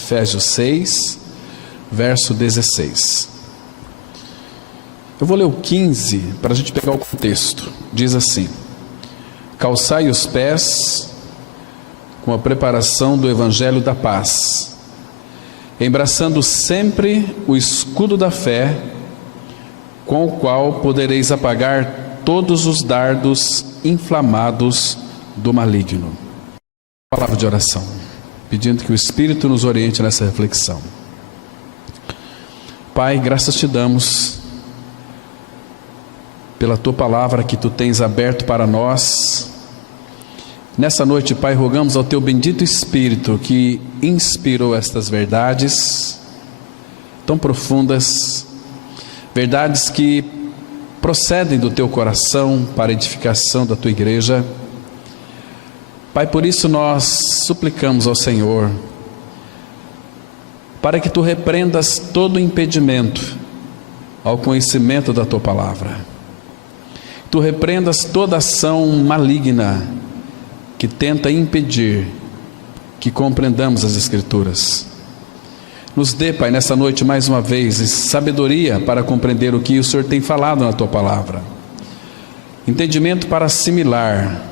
Efésios 6, verso 16. Eu vou ler o 15 para a gente pegar o contexto. Diz assim: calçai os pés com a preparação do Evangelho da paz, embraçando sempre o escudo da fé, com o qual podereis apagar todos os dardos inflamados do maligno. Palavra de oração, pedindo que o Espírito nos oriente nessa reflexão. Pai, graças te damos pela tua palavra que tu tens aberto para nós. Nessa noite, Pai, rogamos ao teu bendito Espírito que inspirou estas verdades tão profundas, verdades que procedem do teu coração para a edificação da tua igreja. Pai, por isso nós suplicamos ao Senhor para que tu repreendas todo impedimento ao conhecimento da tua palavra. Tu repreendas toda ação maligna que tenta impedir que compreendamos as Escrituras. Nos dê, Pai, nessa noite mais uma vez sabedoria para compreender o que o Senhor tem falado na tua palavra, entendimento para assimilar.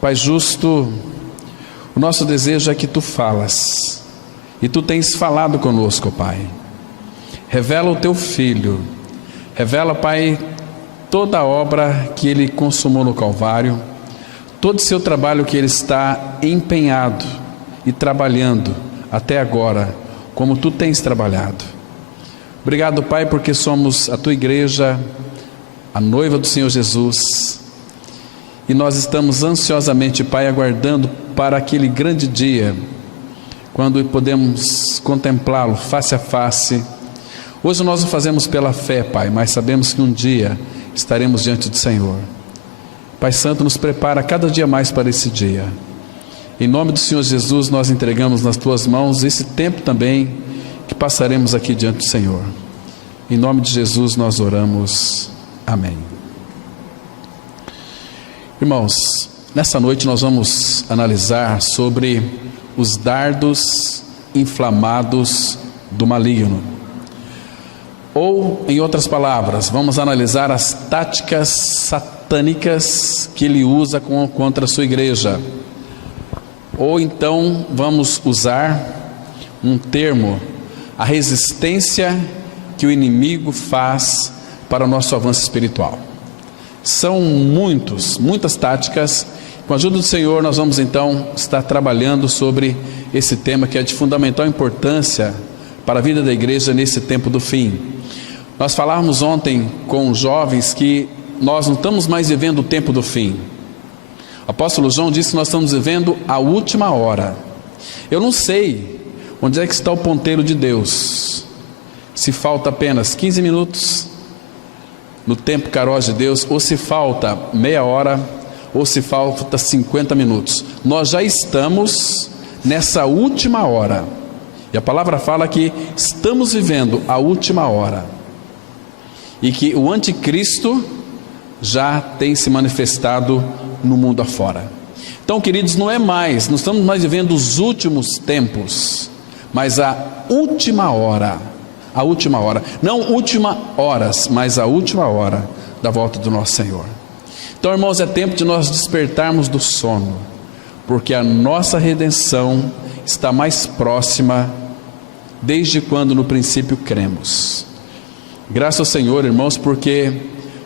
Pai justo, o nosso desejo é que tu falas, e tu tens falado conosco, Pai. Revela o teu Filho, revela, Pai, toda a obra que ele consumou no Calvário, todo o seu trabalho que ele está empenhado e trabalhando até agora, como tu tens trabalhado. Obrigado, Pai, porque somos a tua igreja, a noiva do Senhor Jesus, e nós estamos ansiosamente, Pai, aguardando para aquele grande dia, quando podemos contemplá-lo face a face. Hoje nós o fazemos pela fé, Pai, mas sabemos que um dia estaremos diante do Senhor. Pai Santo, nos prepara cada dia mais para esse dia. Em nome do Senhor Jesus, nós entregamos nas tuas mãos esse tempo também que passaremos aqui diante do Senhor. Em nome de Jesus nós oramos. Amém. Irmãos, nessa noite nós vamos analisar sobre os dardos inflamados do maligno. Ou, em outras palavras, vamos analisar as táticas satânicas que ele usa contra a sua igreja. Ou então vamos usar um termo, a resistência que o inimigo faz para o nosso avanço espiritual. São muitas táticas. Com a ajuda do Senhor nós vamos então estar trabalhando sobre esse tema que é de fundamental importância para a vida da igreja nesse tempo do fim. Nós falávamos ontem com os jovens que nós não estamos mais vivendo o tempo do fim. O apóstolo João disse que nós estamos vivendo a última hora. Eu não sei onde é que está o ponteiro de Deus, se falta apenas 15 minutos no tempo Kairos de Deus, ou se falta meia hora, ou se falta 50 minutos. Nós já estamos nessa última hora, e a palavra fala que estamos vivendo a última hora, e que o anticristo já tem se manifestado no mundo afora. Então, queridos, não estamos mais vivendo os últimos tempos, mas a última hora, não última horas, mas a última hora da volta do nosso Senhor. Então, irmãos, é tempo de nós despertarmos do sono, porque a nossa redenção está mais próxima desde quando no princípio cremos. Graças ao Senhor, irmãos, porque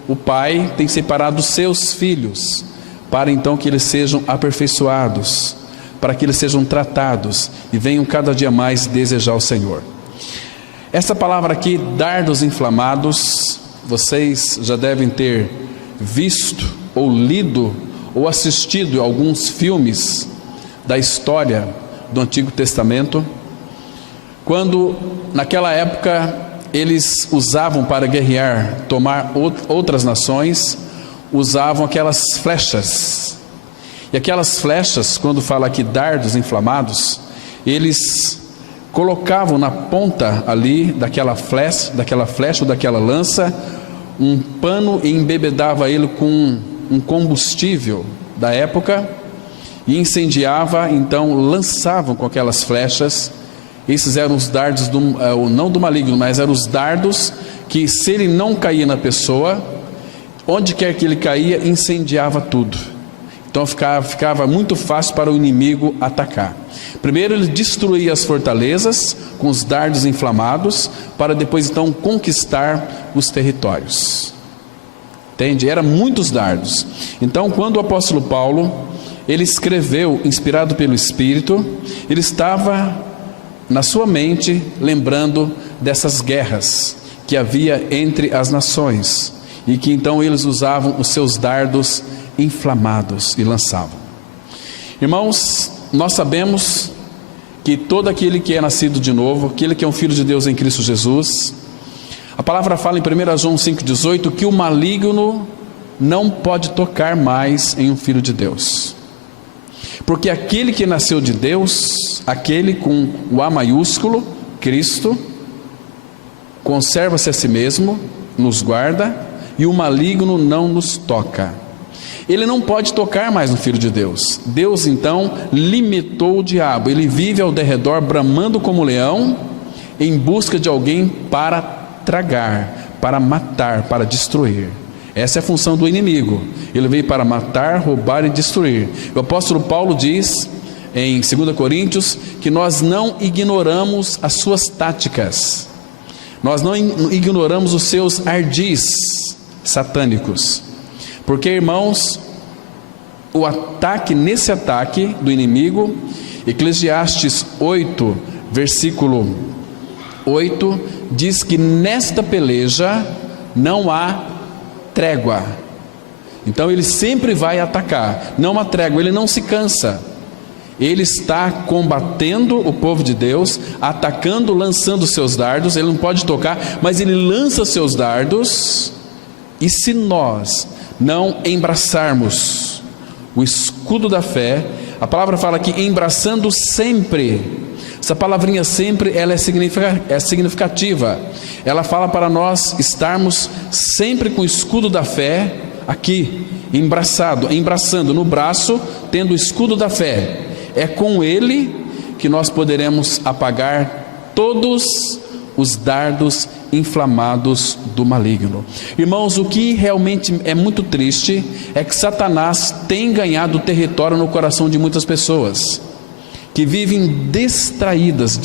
o Pai tem separado os seus filhos para então que eles sejam aperfeiçoados, para que eles sejam tratados e venham cada dia mais desejar o Senhor. Essa palavra aqui, dardos inflamados, vocês já devem ter visto ou lido ou assistido alguns filmes da história do Antigo Testamento, quando naquela época eles usavam para guerrear, tomar outras nações, usavam aquelas flechas. E aquelas flechas, quando fala aqui dardos inflamados, eles colocavam na ponta ali daquela flecha ou daquela lança um pano e embebedava ele com um combustível da época e incendiava. Então lançavam com aquelas flechas Esses eram os dardos, não do maligno, mas eram os dardos que, se ele não caía na pessoa, onde quer que ele caía, incendiava tudo. Então ficava muito fácil para o inimigo atacar. Primeiro ele destruía as fortalezas com os dardos inflamados, para depois então conquistar os territórios. Entende? Eram muitos dardos. Então, quando o apóstolo Paulo, ele escreveu, inspirado pelo Espírito, ele estava na sua mente lembrando dessas guerras que havia entre as nações, e que então eles usavam os seus dardos inflamados e lançavam. Irmãos, nós sabemos que todo aquele que é nascido de novo, aquele que é um filho de Deus em Cristo Jesus, a palavra fala em 1 João 5,18 que o maligno não pode tocar mais em um filho de Deus, porque aquele que nasceu de Deus, aquele com o A maiúsculo, Cristo, conserva-se a si mesmo, nos guarda, e o maligno não nos toca. Ele não pode tocar mais no Filho de Deus. Deus então limitou o diabo. Ele vive ao derredor bramando como leão, em busca de alguém para tragar, para matar, para destruir. Essa é a função do inimigo. Ele veio para matar, roubar e destruir. O apóstolo Paulo diz em 2 Coríntios que nós não ignoramos as suas táticas, nós não ignoramos os seus ardis satânicos, porque, irmãos, nesse ataque do inimigo, Eclesiastes 8, versículo 8, diz que nesta peleja não há trégua. Então ele sempre vai atacar, não há trégua, ele não se cansa. Ele está combatendo o povo de Deus, atacando, lançando seus dardos. Ele não pode tocar, mas ele lança seus dardos. E se nós não embraçarmos o escudo da fé, a palavra fala que embraçando sempre. Essa palavrinha sempre, ela é significativa. Ela fala para nós estarmos sempre com o escudo da fé aqui, embraçando no braço, tendo o escudo da fé. É com ele que nós poderemos apagar todos os dardos inflamados do maligno. Irmãos, o que realmente é muito triste é que Satanás tem ganhado território no coração de muitas pessoas que vivem distraídas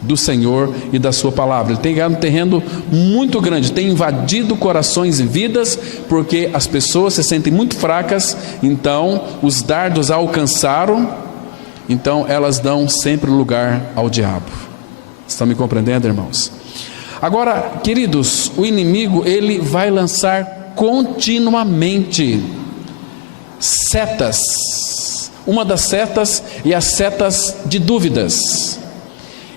do Senhor e da sua palavra. Ele tem ganhado um terreno muito grande, tem invadido corações e vidas, porque as pessoas se sentem muito fracas, então os dardos alcançaram, então elas dão sempre lugar ao diabo. Estão me compreendendo, irmãos? Agora, queridos, o inimigo, ele vai lançar continuamente setas. Uma das setas é as setas de dúvidas.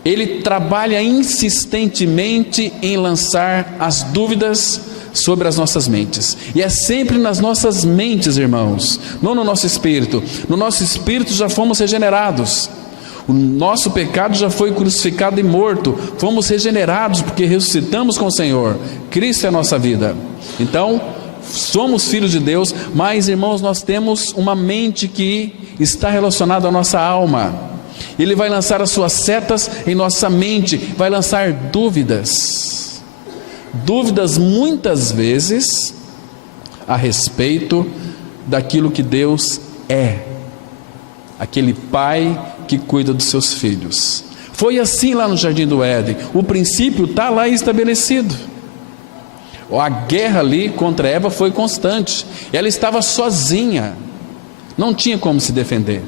Ele trabalha insistentemente em lançar as dúvidas sobre as nossas mentes. E é sempre nas nossas mentes, irmãos, não no nosso espírito. No nosso espírito já fomos regenerados. O nosso pecado já foi crucificado e morto. Fomos regenerados porque ressuscitamos com o Senhor. Cristo é a nossa vida. Então, somos filhos de Deus, mas, irmãos, nós temos uma mente que está relacionada à nossa alma. Ele vai lançar as suas setas em nossa mente, vai lançar dúvidas muitas vezes a respeito daquilo que Deus é, aquele pai que cuida dos seus filhos. Foi assim lá no Jardim do Éden, o princípio está lá estabelecido. A guerra ali contra Eva foi constante, ela estava sozinha, não tinha como se defender.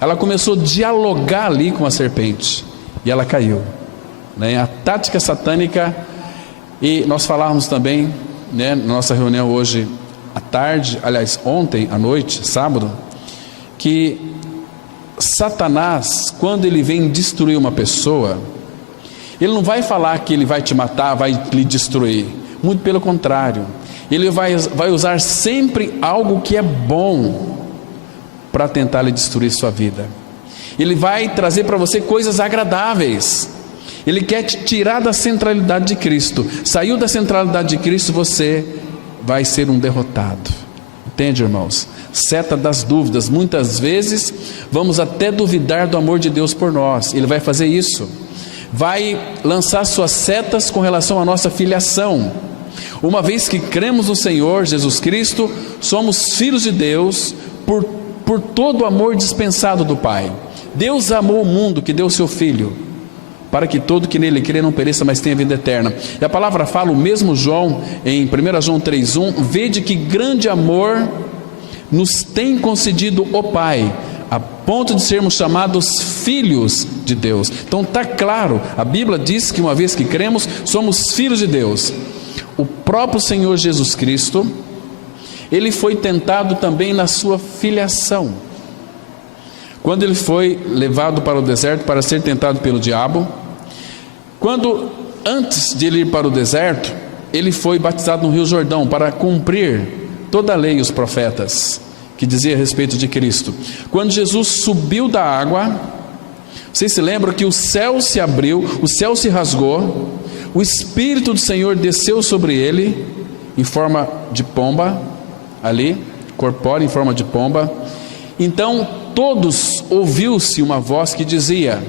Ela começou a dialogar ali com a serpente e ela caiu, né? A tática satânica. E nós falávamos também, né, na nossa reunião hoje à tarde, aliás ontem à noite, sábado, que Satanás, quando ele vem destruir uma pessoa, ele não vai falar que ele vai te matar, vai lhe destruir. Muito pelo contrário, ele vai usar sempre algo que é bom para tentar lhe destruir sua vida. Ele vai trazer para você coisas agradáveis. Ele quer te tirar da centralidade de Cristo. Saiu da centralidade de Cristo, você vai ser um derrotado. Entende, irmãos? Seta das dúvidas. Muitas vezes vamos até duvidar do amor de Deus por nós. Ele vai fazer isso. Vai lançar suas setas com relação à nossa filiação. Uma vez que cremos no Senhor Jesus Cristo, somos filhos de Deus por todo o amor dispensado do Pai. Deus amou o mundo que deu o seu Filho, para que todo que nele crê não pereça, mas tenha vida eterna. E a palavra fala, o mesmo João, em 1 João 3,1, vede que grande amor nos tem concedido o Pai, a ponto de sermos chamados filhos de Deus. Então está claro, a Bíblia diz que uma vez que cremos, somos filhos de Deus. O próprio Senhor Jesus Cristo, ele foi tentado também na sua filiação. Quando ele foi levado para o deserto para ser tentado pelo diabo, antes de ele ir para o deserto, ele foi batizado no Rio Jordão para cumprir toda a lei e os profetas que dizia a respeito de Cristo. Quando Jesus subiu da água, vocês se lembram que o céu se abriu, o céu se rasgou, o Espírito do Senhor desceu sobre ele em forma de pomba, ali, corpóreo em forma de pomba. Então todos ouviu-se uma voz que dizia: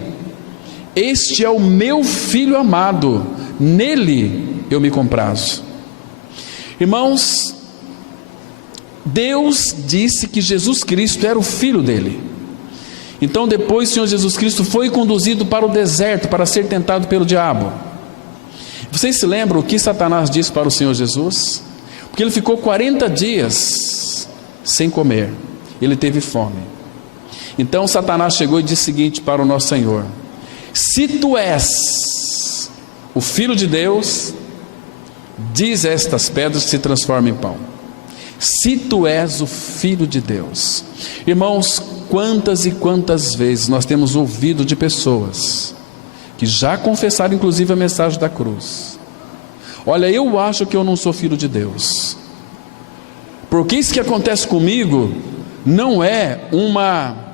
este é o meu Filho amado, nele eu me comprazo. Irmãos, Deus disse que Jesus Cristo era o Filho dele. Então depois o Senhor Jesus Cristo foi conduzido para o deserto para ser tentado pelo diabo. Vocês se lembram o que Satanás disse para o Senhor Jesus? Porque ele ficou 40 dias sem comer, ele teve fome. Então Satanás chegou e disse o seguinte para o nosso Senhor: se tu és o Filho de Deus, diz a estas pedras que se transformem em pão. Se tu és o Filho de Deus. Irmãos, quantas e quantas vezes nós temos ouvido de pessoas que já confessaram inclusive a mensagem da cruz: olha, eu acho que eu não sou filho de Deus, porque isso que acontece comigo não é uma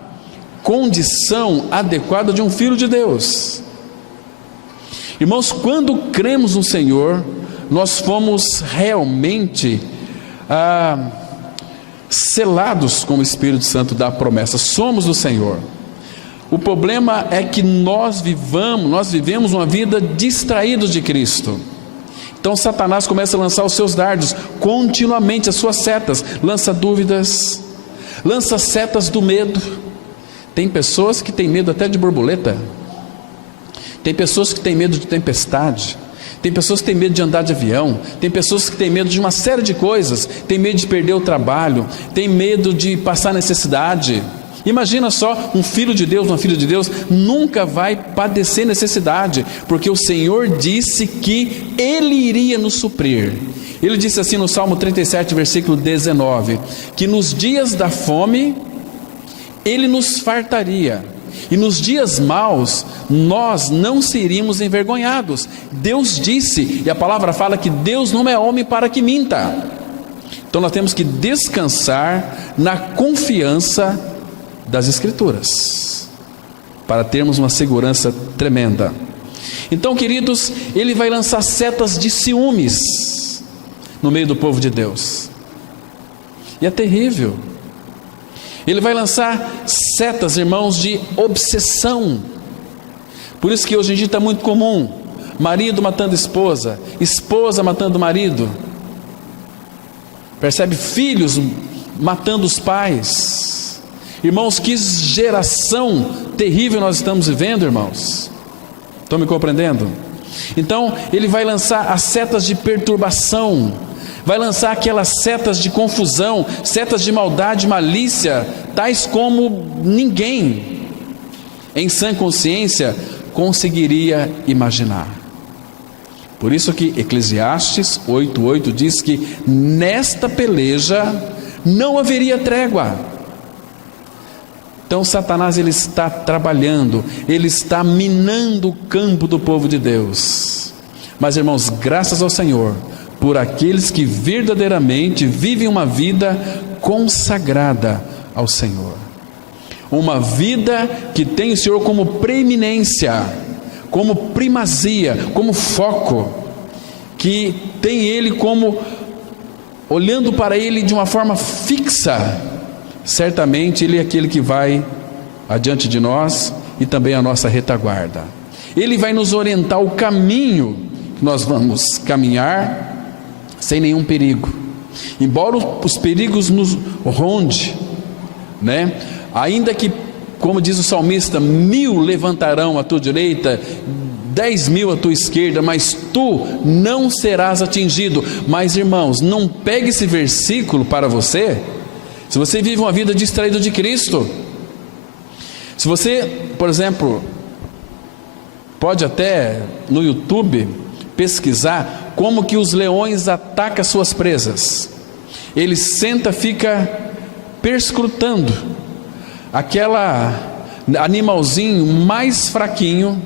condição adequada de um filho de Deus. Irmãos, quando cremos no Senhor, nós fomos realmente selados com o Espírito Santo da promessa, somos do Senhor. O problema é que nós vivemos uma vida distraídos de Cristo. Então Satanás começa a lançar os seus dardos continuamente, as suas setas, lança dúvidas, lança setas do medo. Tem pessoas que têm medo até de borboleta, tem pessoas que têm medo de tempestade, tem pessoas que têm medo de andar de avião, tem pessoas que têm medo de uma série de coisas, tem medo de perder o trabalho, tem medo de passar necessidade. Imagina só, um filho de Deus, uma filha de Deus nunca vai padecer necessidade, porque o Senhor disse que Ele iria nos suprir. Ele disse assim no Salmo 37, versículo 19, que nos dias da fome Ele nos fartaria, e nos dias maus nós não seríamos envergonhados. Deus disse, e a palavra fala que Deus não é homem para que minta. Então nós temos que descansar na confiança das Escrituras, para termos uma segurança tremenda. Então, queridos, ele vai lançar setas de ciúmes no meio do povo de Deus, e é terrível. Ele vai lançar setas, irmãos, de obsessão. Por isso que hoje em dia está muito comum, marido matando esposa, esposa matando marido, percebe, filhos matando os pais. Irmãos, que geração terrível nós estamos vivendo, irmãos. Estão me compreendendo? Então ele vai lançar as setas de perturbação, vai lançar aquelas setas de confusão, setas de maldade, malícia, tais como ninguém em sã consciência conseguiria imaginar. Por isso que Eclesiastes 8:8 diz que nesta peleja não haveria trégua. Então Satanás, ele está trabalhando, ele está minando o campo do povo de Deus. Mas, irmãos, graças ao Senhor por aqueles que verdadeiramente vivem uma vida consagrada ao Senhor, uma vida que tem o Senhor como preeminência, como primazia, como foco, que tem Ele como olhando para Ele de uma forma fixa, certamente Ele é aquele que vai adiante de nós e também a nossa retaguarda. Ele vai nos orientar o caminho que nós vamos caminhar sem nenhum perigo. Embora os perigos nos ronde, né? Ainda que, como diz o salmista, 1000 levantarão à tua direita, 10.000 à tua esquerda, mas tu não serás atingido. Mas, irmãos, não pegue esse versículo para você, se você vive uma vida distraída de Cristo. Se você, por exemplo, pode até no YouTube pesquisar como que os leões atacam as suas presas. Ele senta, fica perscrutando aquela animalzinho mais fraquinho,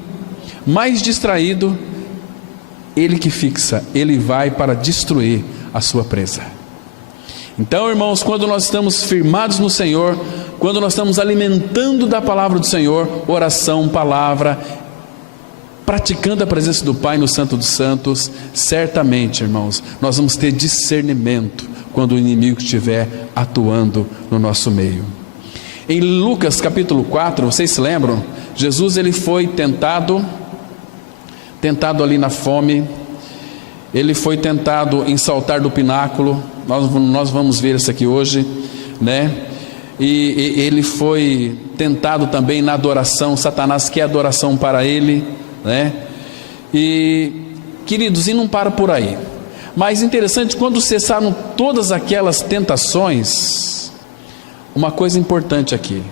mais distraído, ele que fixa, ele vai para destruir a sua presa. Então, irmãos, quando nós estamos firmados no Senhor, quando nós estamos alimentando da palavra do Senhor, oração, palavra, praticando a presença do Pai no Santo dos Santos, certamente, irmãos, nós vamos ter discernimento quando o inimigo estiver atuando no nosso meio. Em Lucas capítulo 4, vocês se lembram? Jesus, ele foi tentado ali na fome, ele foi tentado em saltar do pináculo, nós vamos ver isso aqui hoje, né? E ele foi tentado também na adoração. Satanás quer adoração para ele, né? E, queridos, e não para por aí. Mas interessante, quando cessaram todas aquelas tentações, uma coisa importante aqui,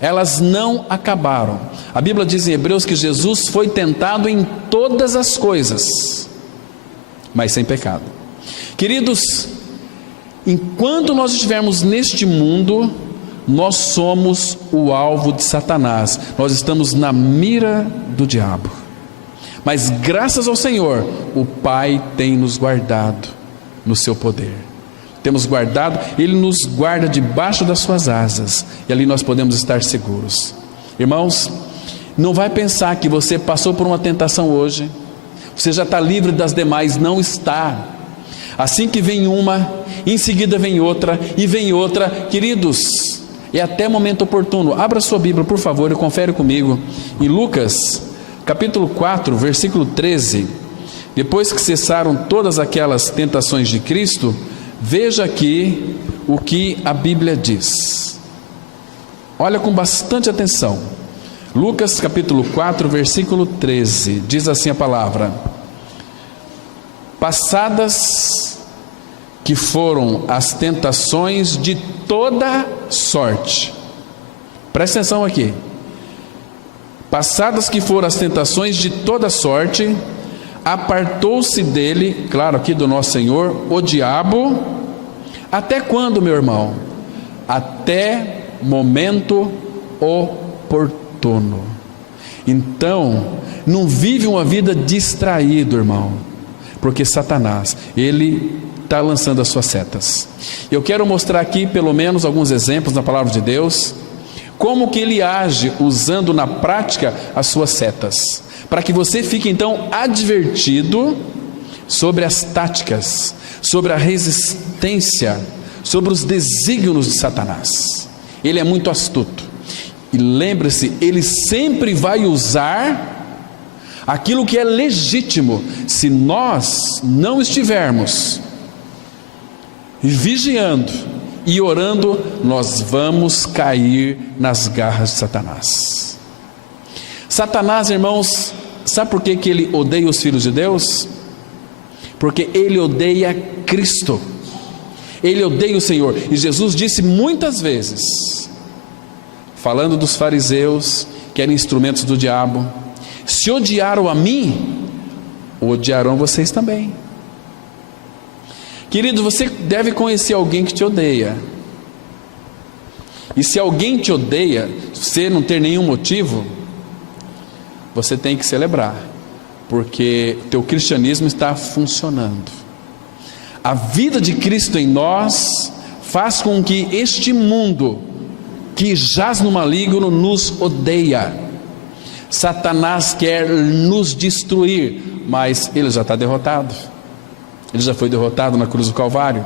elas não acabaram. A Bíblia diz em Hebreus que Jesus foi tentado em todas as coisas, mas sem pecado. Queridos, enquanto nós estivermos neste mundo, nós somos o alvo de Satanás, nós estamos na mira do diabo. Mas graças ao Senhor, o Pai tem nos guardado no seu poder. Temos guardado, Ele nos guarda debaixo das suas asas, e ali nós podemos estar seguros. Irmãos, não vai pensar que você passou por uma tentação hoje, você já está livre das demais. Não está. Assim que vem uma, em seguida vem outra, e vem outra. Queridos, é até momento oportuno. Abra sua Bíblia, por favor, e confere comigo em Lucas capítulo 4, versículo 13. Depois que cessaram todas aquelas tentações de Cristo, veja aqui o que a Bíblia diz. Olha com bastante atenção. Lucas capítulo 4, versículo 13. Diz assim a palavra: passadas que foram as tentações de toda sorte. Presta atenção aqui. Passadas que foram as tentações de toda sorte, apartou-se dele, claro, aqui do nosso Senhor, o diabo. Até quando, meu irmão? Até momento oportuno. Então, não vive uma vida distraído, irmão, porque Satanás, ele está lançando as suas setas. Eu quero mostrar aqui pelo menos alguns exemplos na palavra de Deus, como que ele age usando na prática as suas setas, para que você fique então advertido sobre as táticas, sobre a resistência, sobre os desígnios de Satanás. Ele é muito astuto, e lembre-se, ele sempre vai usar aquilo que é legítimo. Se nós não estivermos vigiando e orando, nós vamos cair nas garras de Satanás. Satanás, irmãos, sabe por que ele odeia os filhos de Deus? Porque ele odeia Cristo, ele odeia o Senhor. E Jesus disse muitas vezes, falando dos fariseus, que eram instrumentos do diabo: se odiaram a mim, odiarão vocês também. Querido, você deve conhecer alguém que te odeia. E se alguém te odeia, você não ter nenhum motivo, você tem que celebrar, porque teu cristianismo está funcionando. A vida de Cristo em nós faz com que este mundo que jaz no maligno nos odeia. Satanás quer nos destruir, mas ele já está derrotado. Ele já foi derrotado na cruz do Calvário.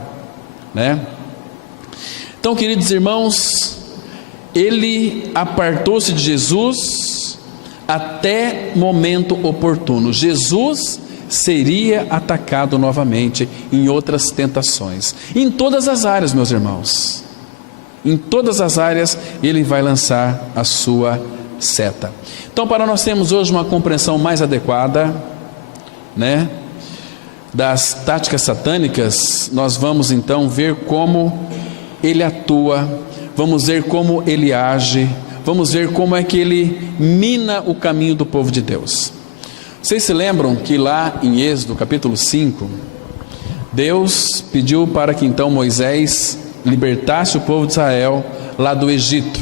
né? Então, queridos irmãos, ele apartou-se de Jesus até momento oportuno. Jesus seria atacado novamente em outras tentações, em todas as áreas, meus irmãos. Em todas as áreas ele vai lançar a sua seta. Então, para nós termos hoje uma compreensão mais adequada, né, das táticas satânicas, nós vamos então ver como ele atua, vamos ver como ele age, vamos ver como é que ele mina o caminho do povo de Deus. Vocês se lembram que lá em Êxodo capítulo 5, Deus pediu para que então Moisés libertasse o povo de Israel lá do Egito.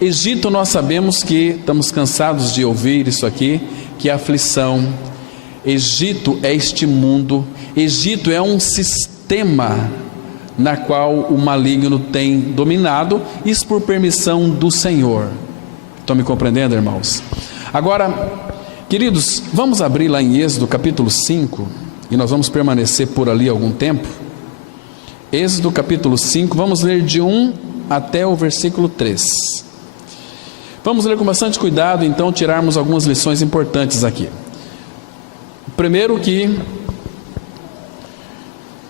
Egito, nós sabemos que, estamos cansados de ouvir isso aqui, que é aflição. Egito é este mundo, Egito é um sistema na qual o maligno tem dominado, isso por permissão do Senhor. Estão me compreendendo, irmãos? Agora, queridos, vamos abrir lá em Êxodo capítulo 5, e nós vamos permanecer por ali algum tempo. Êxodo capítulo 5, vamos ler de 1 até o versículo 3. Vamos ler com bastante cuidado, então, tirarmos algumas lições importantes aqui. Primeiro que,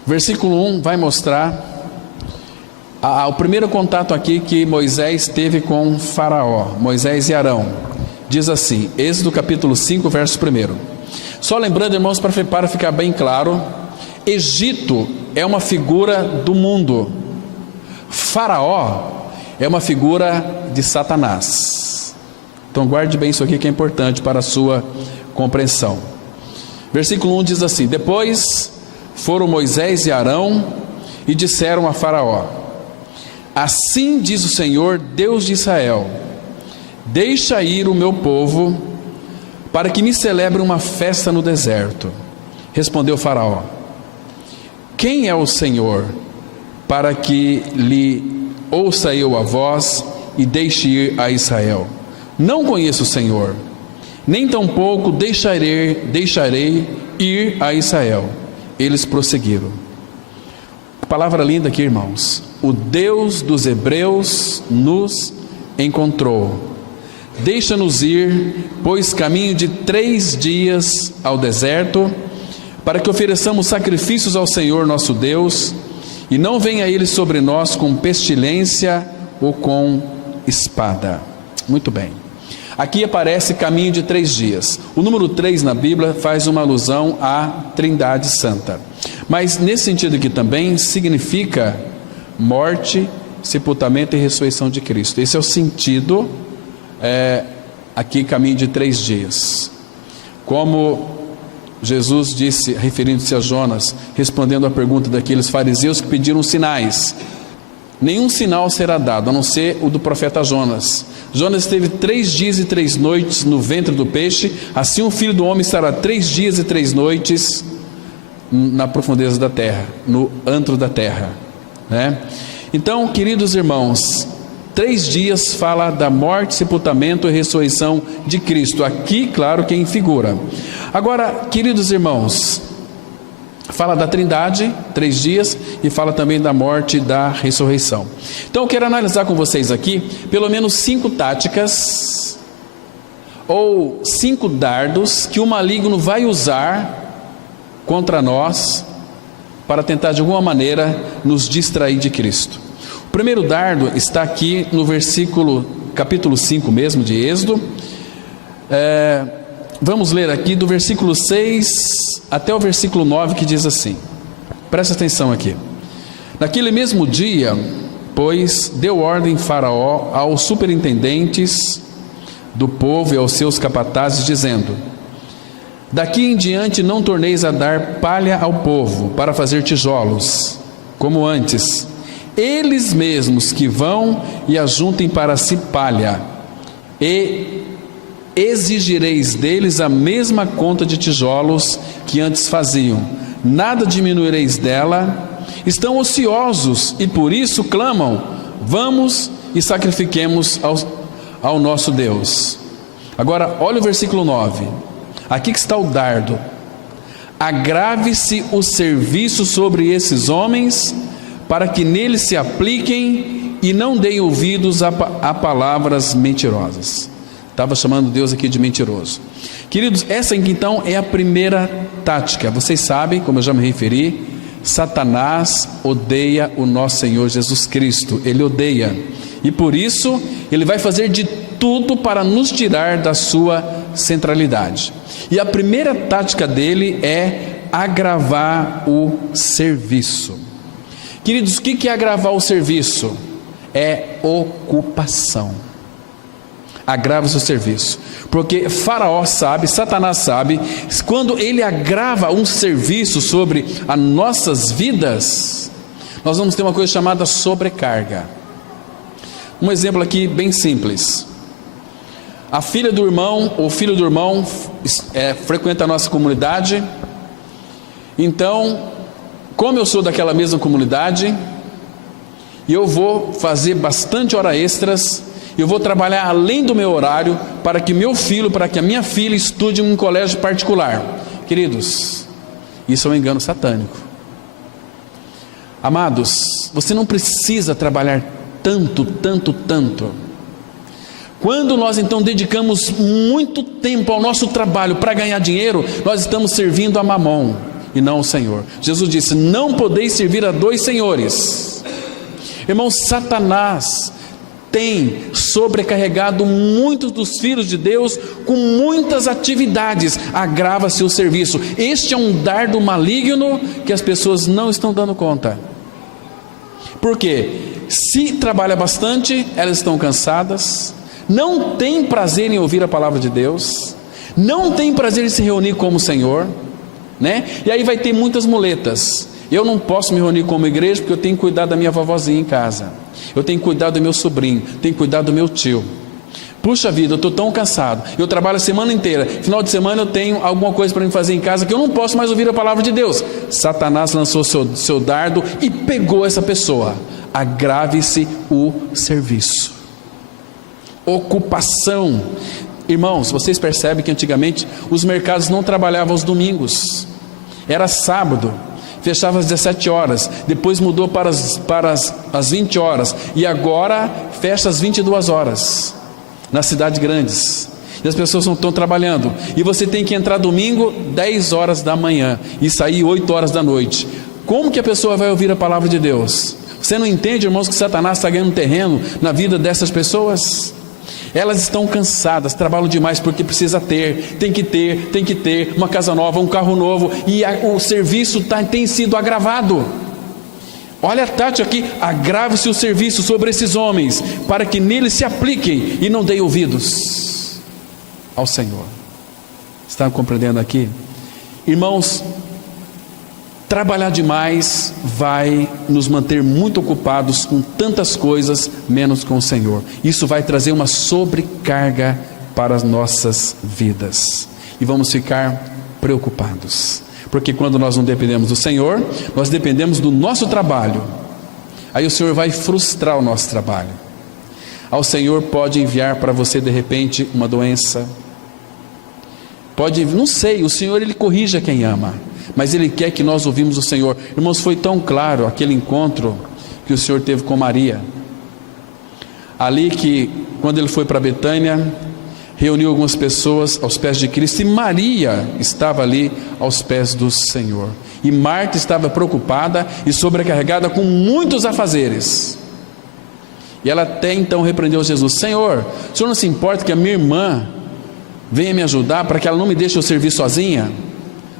versículo 1 vai mostrar o primeiro contato aqui que Moisés teve com Faraó, Moisés e Arão. Diz assim, Êxodo capítulo 5, verso 1. Só lembrando, irmãos, para ficar bem claro, Egito é uma figura do mundo, Faraó é uma figura de Satanás. Então guarde bem isso aqui que é importante para a sua compreensão. Versículo 1 diz assim: Depois foram Moisés e Arão e disseram a Faraó: Assim diz o Senhor, Deus de Israel: Deixa ir o meu povo para que me celebre uma festa no deserto. Respondeu Faraó: Quem é o Senhor para que lhe ouça eu a voz e deixe ir a Israel? Não conheço o Senhor, nem tampouco deixarei ir a Israel. Eles prosseguiram. Palavra linda aqui, irmãos. O Deus dos hebreus nos encontrou. Deixa-nos ir, pois caminho de 3 dias ao deserto, para que ofereçamos sacrifícios ao Senhor nosso Deus, e não venha ele sobre nós com pestilência ou com espada. Muito bem. Aqui aparece caminho de 3 dias. O número 3 na Bíblia faz uma alusão à Trindade Santa. Mas nesse sentido aqui também significa morte, sepultamento e ressurreição de Cristo. Esse é o sentido aqui, caminho de 3 dias. Como Jesus disse, referindo-se a Jonas, respondendo à pergunta daqueles fariseus que pediram sinais: nenhum sinal será dado, a não ser o do profeta Jonas. Jonas esteve 3 dias e 3 noites no ventre do peixe, assim o Filho do Homem estará 3 dias e 3 noites na profundeza da terra, no antro da terra, né? Então, queridos irmãos, 3 dias fala da morte, sepultamento e ressurreição de Cristo. Aqui, claro que é em figura. Agora, queridos irmãos, fala da Trindade, 3 dias, e fala também da morte e da ressurreição. Então eu quero analisar com vocês aqui pelo menos 5 táticas ou 5 dardos que o maligno vai usar contra nós para tentar de alguma maneira nos distrair de Cristo. O primeiro dardo está aqui no capítulo 5 mesmo de Êxodo. Vamos ler aqui do versículo 6 até o versículo 9, que diz assim. Presta atenção aqui. Naquele mesmo dia, pois, deu ordem Faraó aos superintendentes do povo e aos seus capatazes, dizendo: Daqui em diante não torneis a dar palha ao povo para fazer tijolos, como antes. Eles mesmos que vão e ajuntem para si palha, e exigireis deles a mesma conta de tijolos que antes faziam, nada diminuireis dela. Estão ociosos e por isso clamam: vamos e sacrifiquemos ao nosso Deus. Agora olha o versículo 9, aqui que está o dardo. Agrave-se o serviço sobre esses homens, para que nele se apliquem e não deem ouvidos a palavras mentirosas. Estava chamando Deus aqui de mentiroso. Queridos, essa então é a primeira tática. Vocês sabem, como eu já me referi, Satanás odeia o nosso Senhor Jesus Cristo. Ele odeia. E por isso, ele vai fazer de tudo para nos tirar da sua centralidade. E a primeira tática dele é agravar o serviço. Queridos, o que é agravar o serviço? É ocupação. Agrava o seu serviço, porque Faraó sabe, Satanás sabe, quando ele agrava um serviço sobre as nossas vidas, nós vamos ter uma coisa chamada sobrecarga. Um exemplo aqui bem simples: a filha do irmão ou filho do irmão frequenta a nossa comunidade. Então, como eu sou daquela mesma comunidade, e eu vou fazer bastante horas extras, eu vou trabalhar além do meu horário para que meu filho, para que a minha filha estude em um colégio particular. Queridos, isso é um engano satânico. Amados, você não precisa trabalhar tanto. Quando nós então dedicamos muito tempo ao nosso trabalho para ganhar dinheiro, nós estamos servindo a Mamon e não ao Senhor. Jesus disse: não podeis servir a dois senhores. Irmãos, Satanás tem sobrecarregado muitos dos filhos de Deus com muitas atividades. Agrava-se o serviço. Este é um dardo maligno que as pessoas não estão dando conta. Por quê? Se trabalha bastante, elas estão cansadas, não tem prazer em ouvir a palavra de Deus, não tem prazer em se reunir como o Senhor, né? E aí vai ter muitas muletas. Eu não posso me reunir como igreja porque eu tenho que cuidar da minha vovozinha em casa, eu tenho que cuidar do meu sobrinho, tenho que cuidar do meu tio. Puxa vida, eu estou tão cansado, eu trabalho a semana inteira, final de semana eu tenho alguma coisa para me fazer em casa que eu não posso mais ouvir a palavra de Deus. Satanás lançou seu dardo e pegou essa pessoa. Agrave-se o serviço. Ocupação. Irmãos, vocês percebem que antigamente os mercados não trabalhavam aos domingos, era sábado, fechava às 17 horas, depois mudou para as 20 horas, e agora fecha às 22 horas, nas cidades grandes, e as pessoas não estão trabalhando, e você tem que entrar domingo 10 horas da manhã, e sair 8 horas da noite. Como que a pessoa vai ouvir a palavra de Deus? Você não entende, irmãos, que Satanás está ganhando terreno na vida dessas pessoas? Elas estão cansadas, trabalham demais porque precisa tem que ter uma casa nova, um carro novo, e o serviço tem sido agravado. Olha a tática aqui: agrave-se o serviço sobre esses homens, para que neles se apliquem e não deem ouvidos ao Senhor. Estão compreendendo aqui? Irmãos, trabalhar demais vai nos manter muito ocupados com tantas coisas, menos com o Senhor. Isso vai trazer uma sobrecarga para as nossas vidas, e vamos ficar preocupados, porque quando nós não dependemos do Senhor, nós dependemos do nosso trabalho. Aí o Senhor vai frustrar o nosso trabalho. O Senhor pode enviar para você de repente uma doença, não sei, o Senhor ele corrige a quem ama, mas Ele quer que nós ouvimos o Senhor. Irmãos, foi tão claro aquele encontro que o Senhor teve com Maria, ali que quando Ele foi para Betânia, reuniu algumas pessoas aos pés de Cristo, e Maria estava ali aos pés do Senhor, e Marta estava preocupada e sobrecarregada com muitos afazeres, e ela até então repreendeu Jesus: Senhor, o Senhor não se importa que a minha irmã venha me ajudar, para que ela não me deixe eu servir sozinha?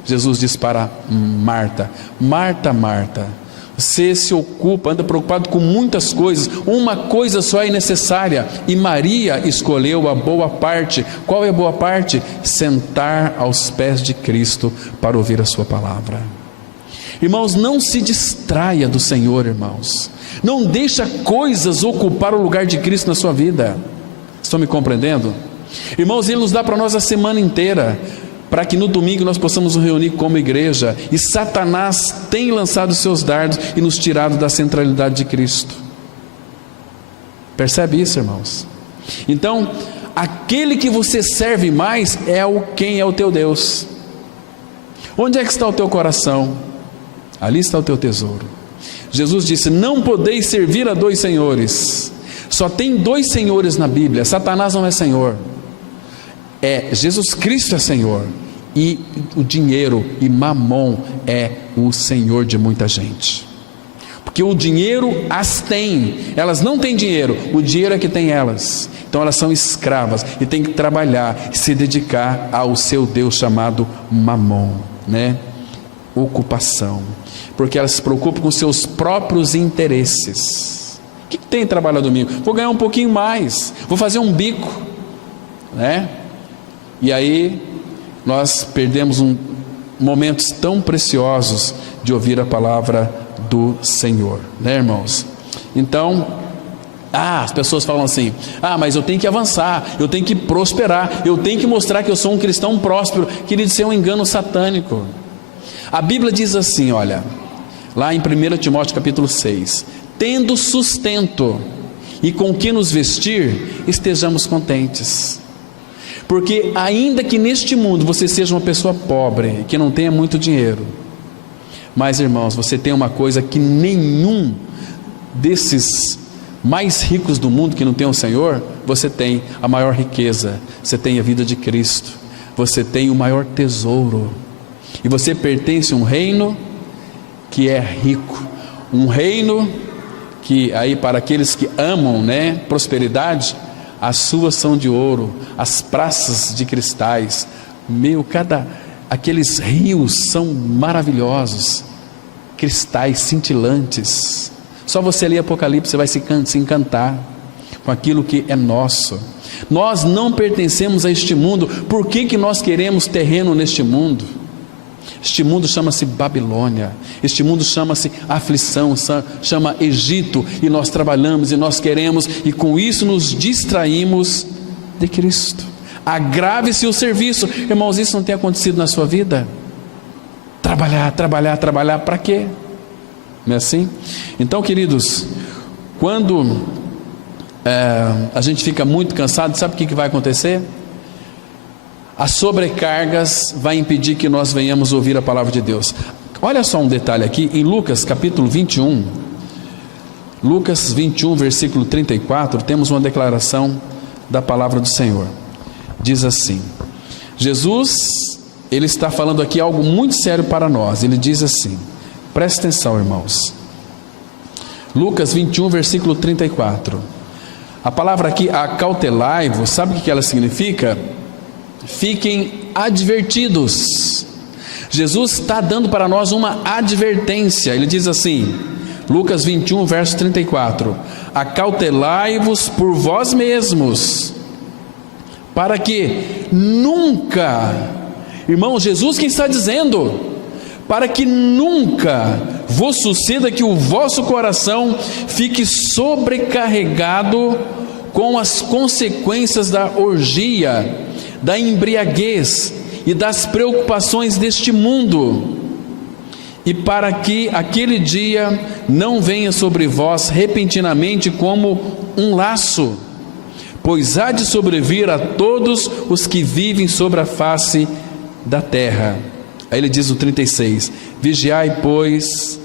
Jesus disse para Marta: Marta, Marta, você se ocupa, anda preocupado com muitas coisas, uma coisa só é necessária, e Maria escolheu a boa parte. Qual é a boa parte? Sentar aos pés de Cristo para ouvir a sua palavra. Irmãos, não se distraia do Senhor, irmãos, não deixa coisas ocupar o lugar de Cristo na sua vida. Estão me compreendendo? Irmãos, Ele nos dá para nós a semana inteira, para que no domingo nós possamos nos reunir como igreja, e Satanás tem lançado seus dardos e nos tirado da centralidade de Cristo. Percebe isso, irmãos? Então, aquele que você serve mais quem é o teu Deus. Onde é que está o teu coração? Ali está o teu tesouro. Jesus disse: não podeis servir a dois senhores. Só tem dois senhores na Bíblia. Satanás não é senhor, Jesus Cristo é senhor, e o dinheiro e Mamon é o senhor de muita gente, porque o dinheiro as tem, elas não têm dinheiro, o dinheiro é que tem elas. Então elas são escravas e têm que trabalhar e se dedicar ao seu Deus chamado Mamon, né? Ocupação, porque elas se preocupam com seus próprios interesses. O que tem trabalhar domingo? Vou ganhar um pouquinho mais, vou fazer um bico, né? E aí nós perdemos momentos tão preciosos de ouvir a palavra do Senhor, né, irmãos? Então, as pessoas falam assim: mas eu tenho que avançar, eu tenho que prosperar, eu tenho que mostrar que eu sou um cristão próspero. Querido, isso é um engano satânico. A Bíblia diz assim, olha, lá em 1 Timóteo capítulo 6: tendo sustento e com que nos vestir, estejamos contentes. Porque ainda que neste mundo você seja uma pessoa pobre, que não tenha muito dinheiro, mas, irmãos, você tem uma coisa que nenhum desses mais ricos do mundo que não tem o Senhor, você tem a maior riqueza, você tem a vida de Cristo, você tem o maior tesouro, e você pertence a um reino que é rico, um reino que, aí para aqueles que amam, né, prosperidade, as suas são de ouro, as praças de cristais, aqueles rios são maravilhosos, cristais cintilantes. Só você ler Apocalipse, você vai se encantar com aquilo que é nosso. Nós não pertencemos a este mundo. Por que nós queremos terreno neste mundo? Este mundo chama-se Babilônia, este mundo chama-se aflição, chama Egito, e nós trabalhamos e nós queremos, e com isso nos distraímos de Cristo. Agrave-se o serviço. Irmãos, isso não tem acontecido na sua vida? Trabalhar, para quê? Não é assim? Então, queridos, quando a gente fica muito cansado, sabe o que vai acontecer? As sobrecargas vai impedir que nós venhamos ouvir a palavra de Deus. Olha só um detalhe aqui, em Lucas capítulo 21, Lucas 21, versículo 34, temos uma declaração da palavra do Senhor. Diz assim: Jesus, ele está falando aqui algo muito sério para nós. Ele diz assim, presta atenção, irmãos. Lucas 21, versículo 34. A palavra aqui, acautelai-vos, sabe o que ela significa? Fiquem advertidos. Jesus está dando para nós uma advertência. Ele diz assim, Lucas 21, verso 34: acautelai-vos por vós mesmos, para que nunca, irmão, Jesus quem está dizendo, para que nunca vos suceda que o vosso coração fique sobrecarregado com as consequências da orgia, da embriaguez e das preocupações deste mundo, e para que aquele dia não venha sobre vós repentinamente como um laço, pois há de sobrevir a todos os que vivem sobre a face da terra. Aí ele diz no 36, vigiai, pois,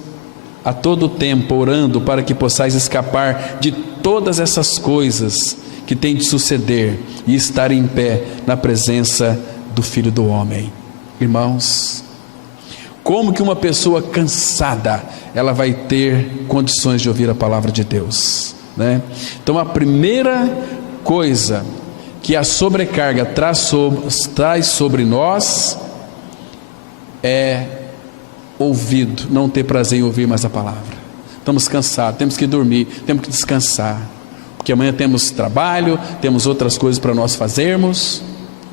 a todo tempo, orando, para que possais escapar de todas essas coisas que tem de suceder, e estar em pé na presença do Filho do Homem. Irmãos, como que uma pessoa cansada, ela vai ter condições de ouvir a palavra de Deus, né? Então a primeira coisa que a sobrecarga traz sobre nós é ouvido, não ter prazer em ouvir mais a palavra. Estamos cansados, temos que dormir, temos que descansar, porque amanhã temos trabalho, temos outras coisas para nós fazermos,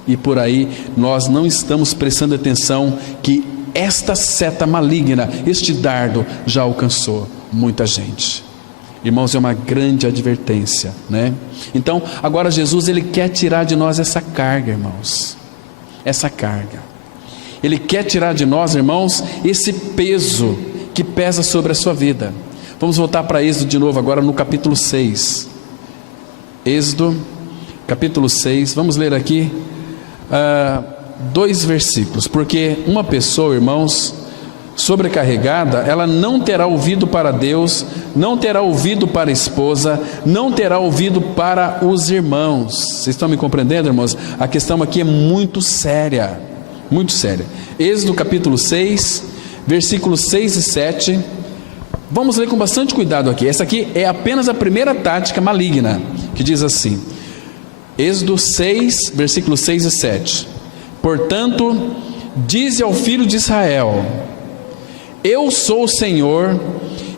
e por aí nós não estamos prestando atenção que esta seta maligna, este dardo já alcançou muita gente. Irmãos, é uma grande advertência, né? Então, agora Jesus, ele quer tirar de nós essa carga, irmãos, essa carga. Ele quer tirar de nós, irmãos, esse peso que pesa sobre a sua vida. Vamos voltar para Êxodo de novo, agora no capítulo 6. Êxodo, capítulo 6, vamos ler aqui 2 versículos, porque uma pessoa, irmãos, sobrecarregada, ela não terá ouvido para Deus, não terá ouvido para a esposa, não terá ouvido para os irmãos. Vocês estão me compreendendo, irmãos? A questão aqui é muito séria, muito séria. Êxodo capítulo 6, versículos 6 e 7. Vamos ler com bastante cuidado aqui. Essa aqui é apenas a primeira tática maligna, que diz assim, Êxodo 6, versículos 6 e 7. Portanto, dize ao filho de Israel: eu sou o Senhor,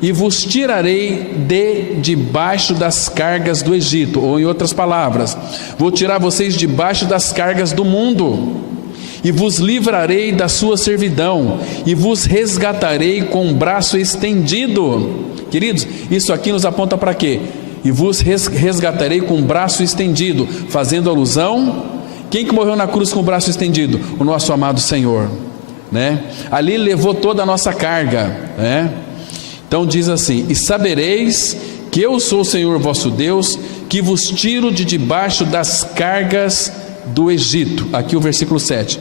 e vos tirarei de debaixo das cargas do Egito. Ou em outras palavras, vou tirar vocês debaixo das cargas do mundo, e vos livrarei da sua servidão, e vos resgatarei com o braço estendido. Queridos, isso aqui nos aponta para quê? E vos resgatarei com o braço estendido, fazendo alusão, quem que morreu na cruz com o braço estendido? O nosso amado Senhor, né? Ali levou toda a nossa carga, né? Então diz assim: e sabereis que eu sou o Senhor vosso Deus, que vos tiro de debaixo das cargas do Egito. Aqui o versículo 7.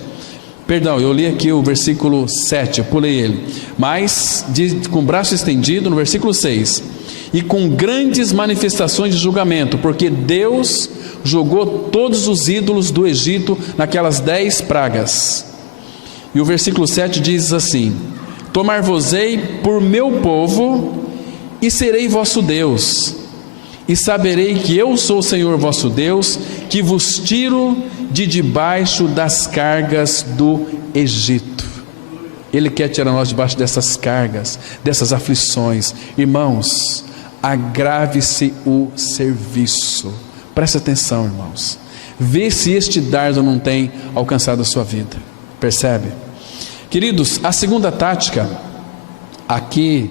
Perdão, eu li aqui o versículo 7, eu pulei ele. Mas diz, com o braço estendido, no versículo 6, e com grandes manifestações de julgamento, porque Deus jogou todos os ídolos do Egito naquelas 10 pragas. E o versículo 7 diz assim: tomar-vos-ei por meu povo, e serei vosso Deus, e saberei que eu sou o Senhor vosso Deus, que vos tiro de debaixo das cargas do Egito. Ele quer tirar nós debaixo dessas cargas, dessas aflições. Irmãos, agrave-se o serviço. Preste atenção, irmãos. Vê se este dardo não tem alcançado a sua vida. Percebe? Queridos, a segunda tática, aqui,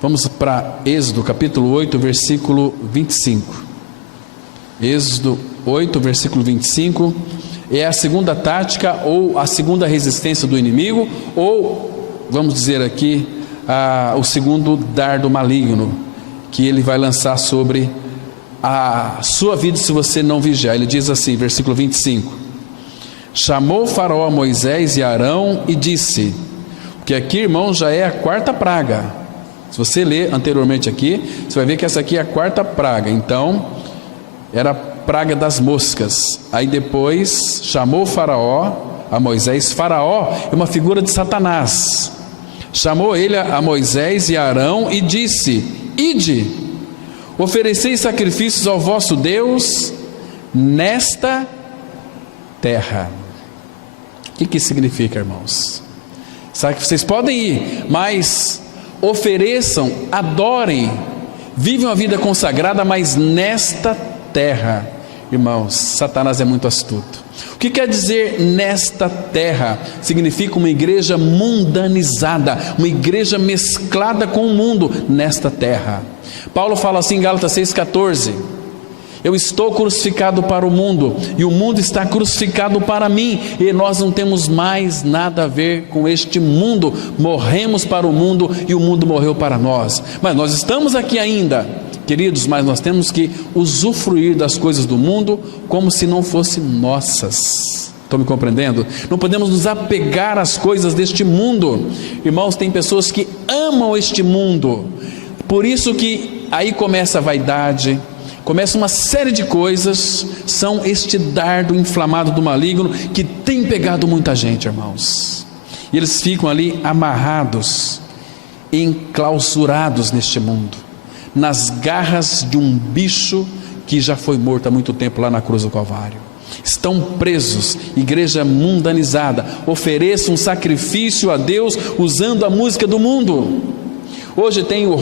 vamos para Êxodo capítulo 8, versículo 25. Êxodo 8, versículo 25, é a segunda tática, ou a segunda resistência do inimigo, ou, vamos dizer aqui, o segundo dardo maligno, que ele vai lançar sobre a sua vida se você não vigiar. Ele diz assim, versículo 25: chamou Faraó a Moisés e Arão e disse, que aqui, irmão, já é a 4ª praga. Se você ler anteriormente aqui, você vai ver que essa aqui é a 4ª praga. Então, era a praga das moscas. Aí depois, chamou Faraó a Moisés. Faraó é uma figura de Satanás. Chamou ele a Moisés e Arão e disse: ide, ofereceis sacrifícios ao vosso Deus nesta terra. O que isso significa, irmãos? Sabe que vocês podem ir, mas ofereçam, adorem, vivem uma vida consagrada, mas nesta terra. Irmãos, Satanás é muito astuto. O que quer dizer nesta terra? Significa uma igreja mundanizada, uma igreja mesclada com o mundo nesta terra. Paulo fala assim em Gálatas 6,14: eu estou crucificado para o mundo, e o mundo está crucificado para mim, e nós não temos mais nada a ver com este mundo. Morremos para o mundo, e o mundo morreu para nós. Mas nós estamos aqui ainda, queridos, mas nós temos que usufruir das coisas do mundo como se não fossem nossas. Estão me compreendendo? Não podemos nos apegar às coisas deste mundo. Irmãos, tem pessoas que amam este mundo, por isso que aí começa a vaidade, começa uma série de coisas. São este dardo inflamado do maligno que tem pegado muita gente, irmãos, e eles ficam ali amarrados, enclausurados neste mundo, nas garras de um bicho que já foi morto há muito tempo lá na cruz do Calvário. Estão presos, igreja mundanizada. Ofereça um sacrifício a Deus usando a música do mundo. Hoje tem o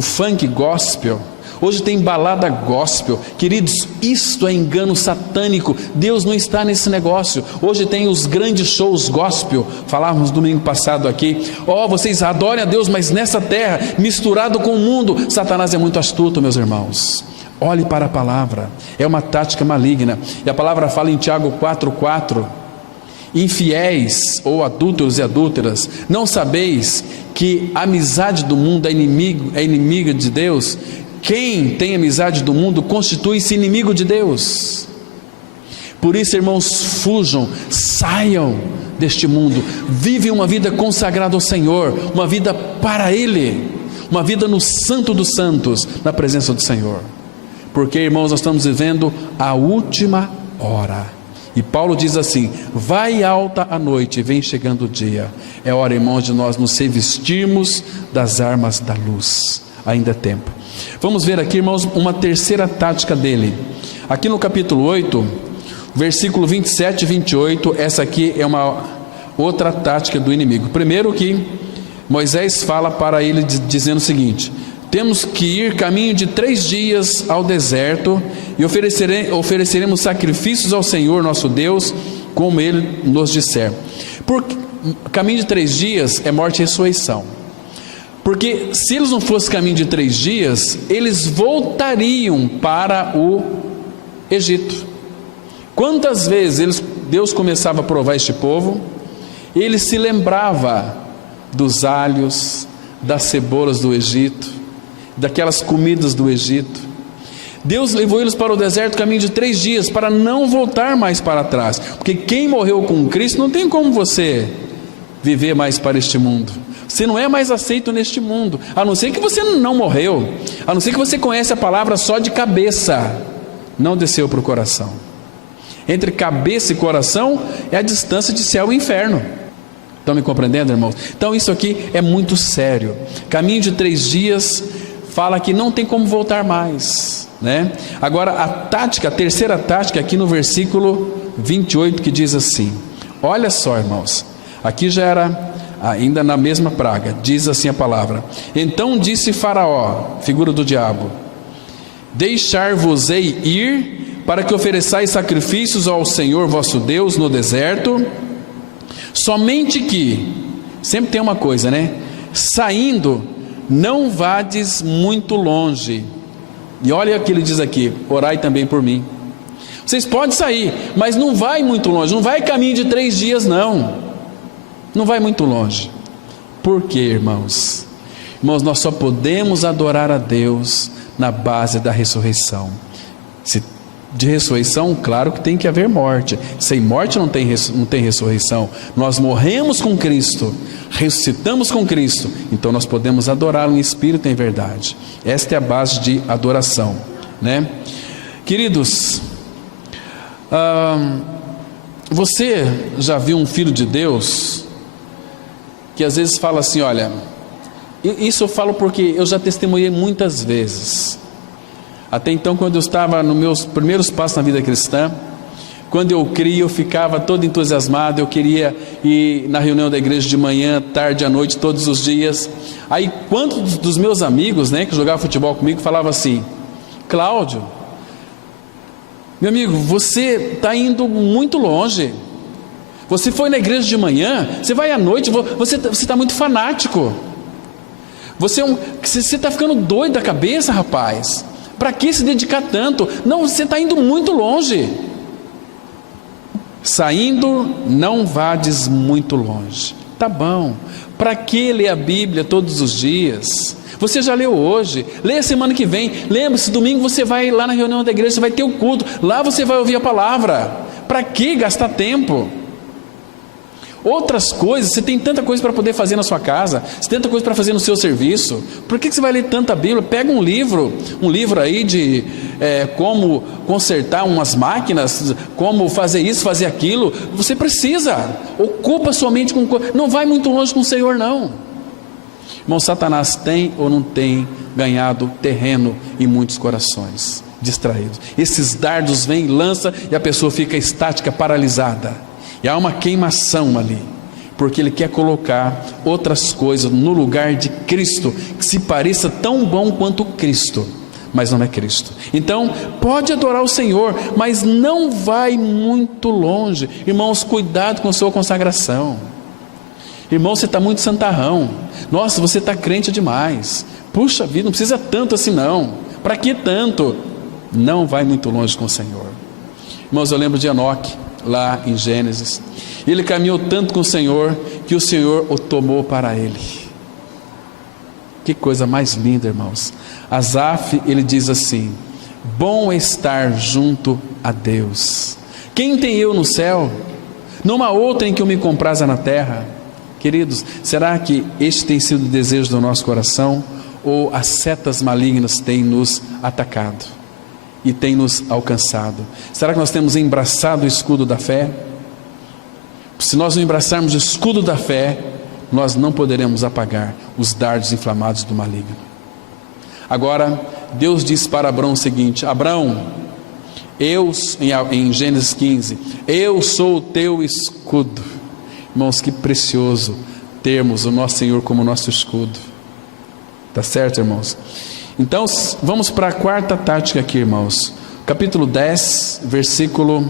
funk gospel, hoje tem balada gospel. Queridos, isto é engano satânico. Deus não está nesse negócio. Hoje tem os grandes shows gospel. Falávamos domingo passado aqui: vocês adorem a Deus, mas nessa terra, misturado com o mundo. Satanás é muito astuto, meus irmãos. Olhe para a palavra, é uma tática maligna. E a palavra fala em Tiago 4,4: infiéis ou adúlteros e adúlteras, não sabeis que a amizade do mundo é inimiga de Deus? Quem tem amizade do mundo constitui-se inimigo de Deus. Por isso, irmãos, fujam, saiam deste mundo, vivem uma vida consagrada ao Senhor, uma vida para Ele, uma vida no Santo dos Santos, na presença do Senhor. Porque, irmãos, nós estamos vivendo a última hora. E Paulo diz assim: vai alta a noite, vem chegando o dia. É hora, irmãos, de nós nos revestirmos das armas da luz. Ainda é tempo. Vamos ver aqui, irmãos, uma terceira tática dele. Aqui no capítulo 8, versículo 27 e 28, essa aqui é uma outra tática do inimigo. Primeiro que Moisés fala para ele dizendo o seguinte: temos que ir caminho de 3 dias ao deserto e ofereceremos sacrifícios ao Senhor nosso Deus, como Ele nos disser. Porque caminho de 3 dias é morte e ressurreição. Porque se eles não fossem caminho de 3 dias, eles voltariam para o Egito. Quantas vezes Deus começava a provar este povo, ele se lembrava dos alhos, das cebolas do Egito, daquelas comidas do Egito. Deus levou eles para o deserto caminho de 3 dias, para não voltar mais para trás, porque quem morreu com Cristo, não tem como você viver mais para este mundo. Você não é mais aceito neste mundo, a não ser que você não morreu, a não ser que você conhece a palavra só de cabeça, não desceu para o coração. Entre cabeça e coração é a distância de céu e inferno. Estão me compreendendo, irmãos? Então isso aqui é muito sério. Caminho de 3 dias fala que não tem como voltar mais, né? Agora a terceira tática aqui no versículo 28, que diz assim: olha só, irmãos, aqui já era ainda na mesma praga, diz assim a palavra: então disse Faraó, figura do diabo, deixar-vos-ei ir para que ofereçais sacrifícios ao Senhor vosso Deus no deserto, somente que, sempre tem uma coisa, né? Saindo, não vades muito longe. E olha o que ele diz aqui: orai também por mim. Vocês podem sair, mas não vai muito longe, não vai caminho de 3 dias não. Não vai muito longe. Por quê, irmãos? Irmãos, nós só podemos adorar a Deus na base da ressurreição. De ressurreição, claro que tem que haver morte. Sem morte não tem ressurreição. Nós morremos com Cristo, ressuscitamos com Cristo, então nós podemos adorar em espírito e em verdade. Esta é a base de adoração, né? Queridos, você já viu um filho de Deus que às vezes fala assim: olha, isso eu falo porque eu já testemunhei muitas vezes. Até então, quando eu estava nos meus primeiros passos na vida cristã, quando eu criei, eu ficava todo entusiasmado, eu queria ir na reunião da igreja de manhã, tarde, à noite, todos os dias. Aí, quantos dos meus amigos, né, que jogavam futebol comigo, falavam assim: Cláudio, meu amigo, você está indo muito longe. Você foi na igreja de manhã, você vai à noite, você está muito fanático. Você está ficando doido da cabeça, rapaz. Para que se dedicar tanto? Não, você está indo muito longe. Saindo, não vades muito longe. Tá bom. Para que ler a Bíblia todos os dias? Você já leu hoje, leia semana que vem. Lembre-se, domingo você vai lá na reunião da igreja, você vai ter o culto, lá você vai ouvir a palavra. Para que gastar tempo? Outras coisas, você tem tanta coisa para poder fazer na sua casa, você tem tanta coisa para fazer no seu serviço. Por que você vai ler tanta Bíblia? Pega um livro aí de como consertar umas máquinas, como fazer isso, fazer aquilo. Você precisa, ocupa sua mente com coisa. Não vai muito longe com o Senhor, não. Irmão, Satanás tem ou não tem ganhado terreno em muitos corações distraídos. Esses dardos vêm, lança, e a pessoa fica estática, paralisada. E há uma queimação ali, porque ele quer colocar outras coisas no lugar de Cristo, que se pareça tão bom quanto Cristo, mas não é Cristo. Então, pode adorar o Senhor, mas não vai muito longe. Irmãos, cuidado com a sua consagração. Irmão, você está muito santarrão. Nossa, você está crente demais. Puxa vida, não precisa tanto assim não. Para que tanto? Não vai muito longe com o Senhor. Irmãos, eu lembro de Enoque, lá em Gênesis. Ele caminhou tanto com o Senhor, que o Senhor o tomou para ele. Que coisa mais linda, irmãos. Asaf, ele diz assim: bom é estar junto a Deus. Quem tem eu no céu? Numa outra em que eu me compraza na terra. Queridos, será que este tem sido o desejo do nosso coração? Ou as setas malignas têm nos atacado e têm nos alcançado? Será que nós temos embraçado o escudo da fé? Se nós não embraçarmos o escudo da fé, nós não poderemos apagar os dardos inflamados do maligno. Agora, Deus diz para Abraão o seguinte: Abraão, em Gênesis 15, eu sou o teu escudo. Irmãos, que precioso termos o nosso Senhor como nosso escudo. Tá certo, irmãos? Então, vamos para a quarta tática aqui, irmãos. Capítulo 10, versículo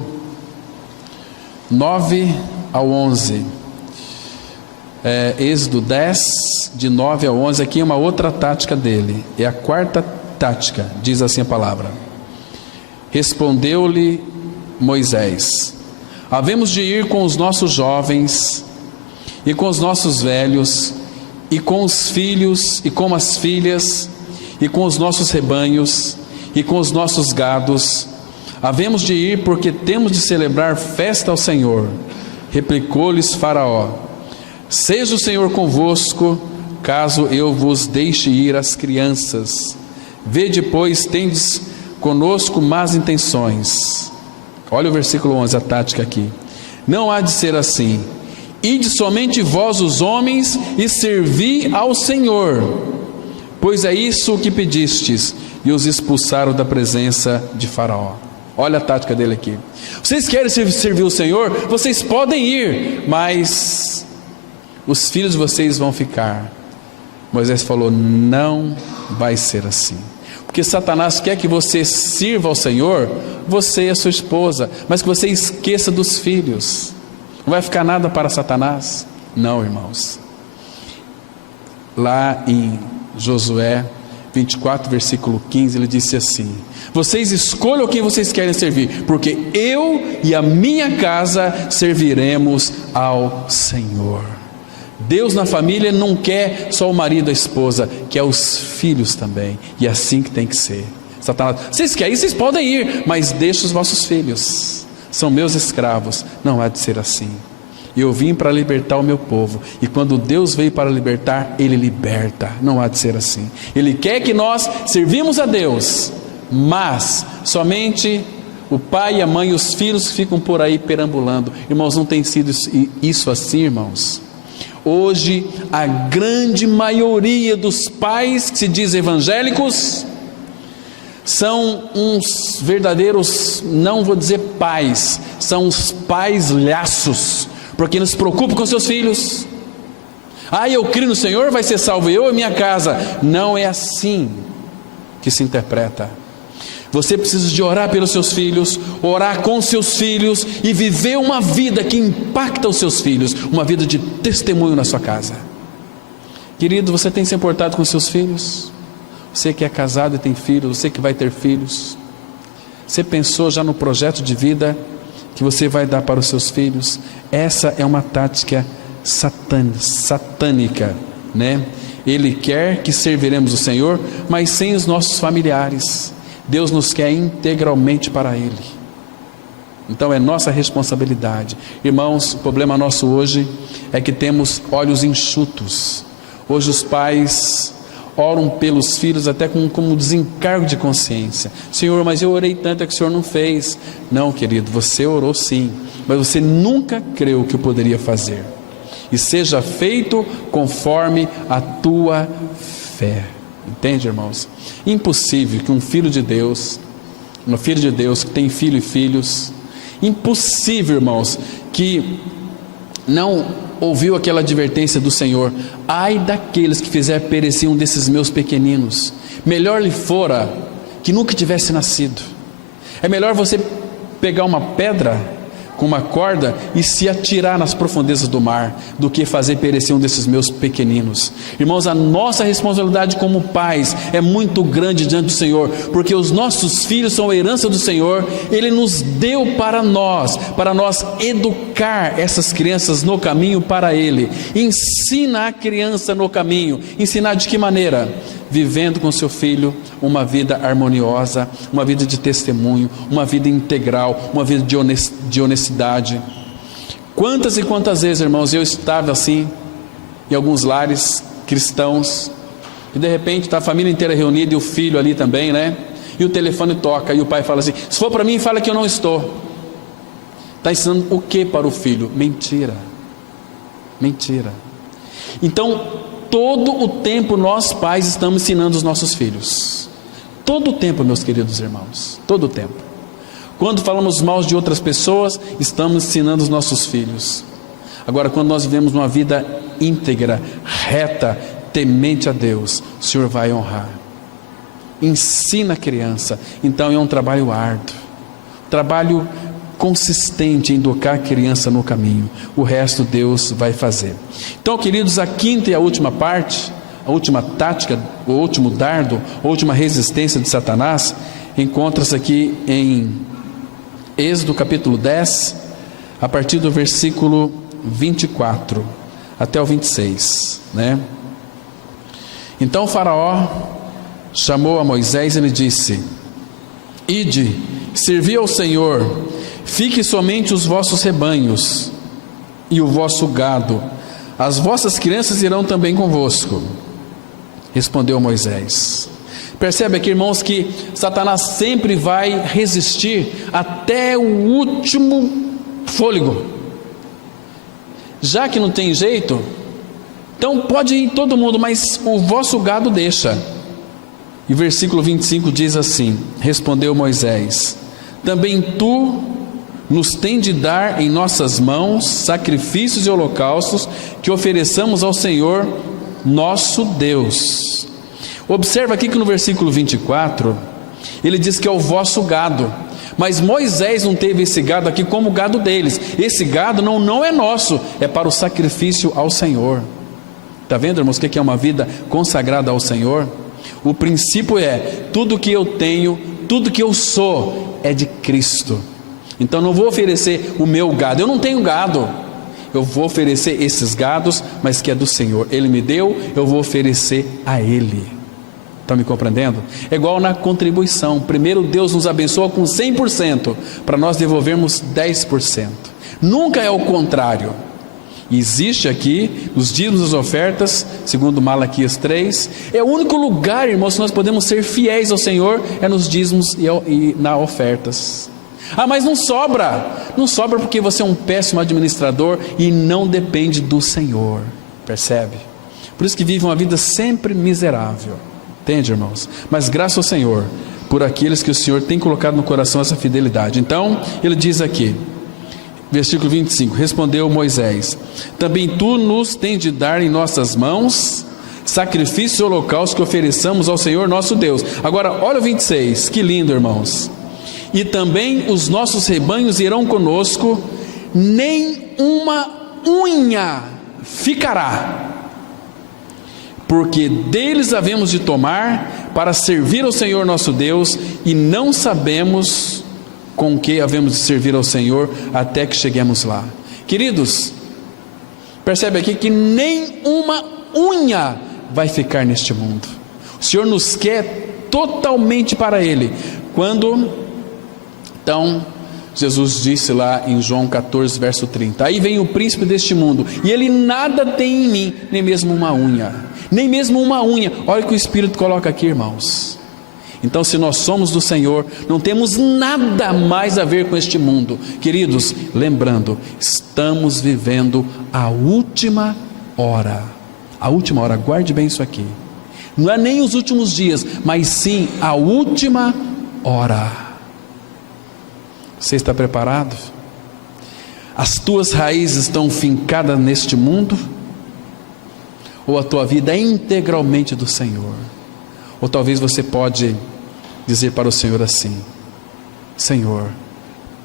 9 ao 11. Êxodo 10, de 9 a 11. Aqui é uma outra tática dele. É a quarta tática. Diz assim a palavra: Respondeu-lhe Moisés: havemos de ir com os nossos jovens e com os nossos velhos, e com os filhos e com as filhas, e com os nossos rebanhos e com os nossos gados. Havemos de ir porque temos de celebrar festa ao Senhor. Replicou-lhes Faraó: seja o Senhor convosco, caso eu vos deixe ir as crianças. Vede, pois, tendes conosco más intenções. Olha o versículo 11, a tática aqui. Não há de ser assim. Ide somente vós os homens e servi ao Senhor, pois é isso o que pedistes. E os expulsaram da presença de Faraó. Olha a tática dele aqui. Vocês querem servir o Senhor? Vocês podem ir, mas os filhos de vocês vão ficar. Moisés falou: não vai ser assim. Porque Satanás quer que você sirva ao Senhor, você e a sua esposa, mas que você esqueça dos filhos. Não vai ficar nada para Satanás? Não, irmãos. Lá em Josué 24, versículo 15, ele disse assim: vocês escolham quem vocês querem servir, porque eu e a minha casa serviremos ao Senhor. Deus na família não quer só o marido e a esposa, quer os filhos também, e é assim que tem que ser. Satanás: vocês querem, vocês podem ir, mas deixa os vossos filhos, são meus escravos. Não há de ser assim. Eu vim para libertar o meu povo, e quando Deus veio para libertar, Ele liberta. Não há de ser assim. Ele quer que nós servimos a Deus, mas somente o pai e a mãe e os filhos ficam por aí perambulando. Irmãos, não tem sido isso assim, irmãos. Hoje a grande maioria dos pais que se dizem evangélicos são uns verdadeiros, não vou dizer pais, são uns pais lhaços, porque não se preocupam com seus filhos. Eu creio no Senhor, vai ser salvo eu e minha casa. Não é assim que se interpreta. Você precisa de orar pelos seus filhos, orar com seus filhos e viver uma vida que impacta os seus filhos, uma vida de testemunho na sua casa. Querido, você tem se importado com seus filhos? Você que é casado e tem filhos, você que vai ter filhos, você pensou já no projeto de vida que você vai dar para os seus filhos? Essa é uma tática satânica, né? Ele quer que serviremos o Senhor, mas sem os nossos familiares. Deus nos quer integralmente para Ele. Então é nossa responsabilidade. Irmãos, o problema nosso hoje é que temos olhos enxutos. Hoje os pais oram pelos filhos até como desencargo de consciência. Senhor, mas eu orei tanto, é que o Senhor não fez. Não, querido, você orou sim, mas você nunca creu que eu poderia fazer. E seja feito conforme a tua fé. Entende, irmãos? Impossível que um filho de Deus que tem filho e filhos, impossível, irmãos, que não ouviu aquela advertência do Senhor: ai daqueles que fizer perecer um desses meus pequeninos, melhor lhe fora que nunca tivesse nascido. É melhor você pegar uma pedra com uma corda e se atirar nas profundezas do mar, do que fazer perecer um desses meus pequeninos. Irmãos, a nossa responsabilidade como pais é muito grande diante do Senhor, porque os nossos filhos são a herança do Senhor. Ele nos deu para nós educar essas crianças no caminho para Ele. Ensina a criança no caminho. Ensinar de que maneira? Vivendo com seu filho uma vida harmoniosa, uma vida de testemunho, uma vida integral, uma vida de honestidade. Quantas e quantas vezes, irmãos, eu estava assim, em alguns lares cristãos, e de repente está a família inteira reunida e o filho ali também, né? E o telefone toca e o pai fala assim: se for para mim, fala que eu não estou. Está ensinando o que para o filho? Mentira. Mentira. Então, todo o tempo nós pais estamos ensinando os nossos filhos. Todo o tempo, meus queridos irmãos. Todo o tempo. Quando falamos mal de outras pessoas, estamos ensinando os nossos filhos. Agora, quando nós vivemos uma vida íntegra, reta, temente a Deus, o Senhor vai honrar. Ensina a criança. Então é um trabalho árduo, trabalho consistente em educar a criança no caminho. O resto Deus vai fazer. Então, queridos, a quinta e a última parte, a última tática, o último dardo, a última resistência de Satanás, encontra-se aqui em Êxodo capítulo 10, a partir do versículo 24 até o 26, né? Então o Faraó chamou a Moisés e lhe disse: ide, servi ao Senhor, fique somente os vossos rebanhos e o vosso gado, as vossas crianças irão também convosco. Respondeu Moisés. Percebe aqui, irmãos, que Satanás sempre vai resistir até o último fôlego. Já que não tem jeito, então pode ir todo mundo, mas o vosso gado deixa. E o versículo 25 diz assim: respondeu Moisés: também tu nos tem de dar em nossas mãos sacrifícios e holocaustos que ofereçamos ao Senhor nosso Deus. Observa aqui que no versículo 24 ele diz que é o vosso gado, mas Moisés não teve esse gado aqui como o gado deles. Esse gado não é nosso, é para o sacrifício ao Senhor. Está vendo, irmãos, o que é uma vida consagrada ao Senhor? O princípio é: tudo que eu tenho, tudo que eu sou é de Cristo. Então não vou oferecer o meu gado, eu não tenho gado, eu vou oferecer esses gados, mas que é do Senhor. Ele me deu, eu vou oferecer a Ele. Estão me compreendendo? É igual na contribuição. Primeiro Deus nos abençoa com 100%, para nós devolvermos 10%. Nunca é o contrário. Existe aqui os dízimos das ofertas, segundo Malaquias 3. É o único lugar, irmãos, que nós podemos ser fiéis ao Senhor, é nos dízimos e nas ofertas. Ah, mas não sobra. Não sobra porque você é um péssimo administrador e não depende do Senhor. Percebe? Por isso que vive uma vida sempre miserável. Entende, irmãos? Mas graças ao Senhor, por aqueles que o Senhor tem colocado no coração essa fidelidade. Então, ele diz aqui, versículo 25, respondeu Moisés: também tu nos tens de dar em nossas mãos sacrifícios e holocaustos que ofereçamos ao Senhor nosso Deus. Agora, olha o 26, que lindo, irmãos. E também os nossos rebanhos irão conosco, nem uma unha ficará, porque deles havemos de tomar para servir ao Senhor nosso Deus, e não sabemos com que havemos de servir ao Senhor até que cheguemos lá. Queridos, percebe aqui que nem uma unha vai ficar neste mundo. O Senhor nos quer totalmente para Ele. Então, Jesus disse lá em João 14, verso 30, aí vem o príncipe deste mundo, e ele nada tem em mim, nem mesmo uma unha. Nem mesmo uma unha. Olha o que o Espírito coloca aqui, irmãos. Então, se nós somos do Senhor, não temos nada mais a ver com este mundo. Queridos, lembrando, estamos vivendo a última hora. A última hora, guarde bem isso aqui. Não é nem os últimos dias, mas sim a última hora. Você está preparado? As tuas raízes estão fincadas neste mundo? Ou a tua vida é integralmente do Senhor? Ou talvez você pode dizer para o Senhor assim: Senhor,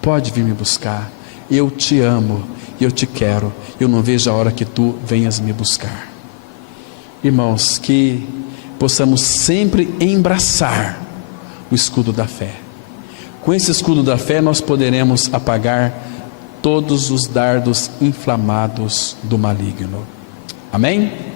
pode vir me buscar, eu te amo, eu te quero, eu não vejo a hora que tu venhas me buscar. Irmãos, que possamos sempre embraçar o escudo da fé. Com esse escudo da fé nós poderemos apagar todos os dardos inflamados do maligno. Amém?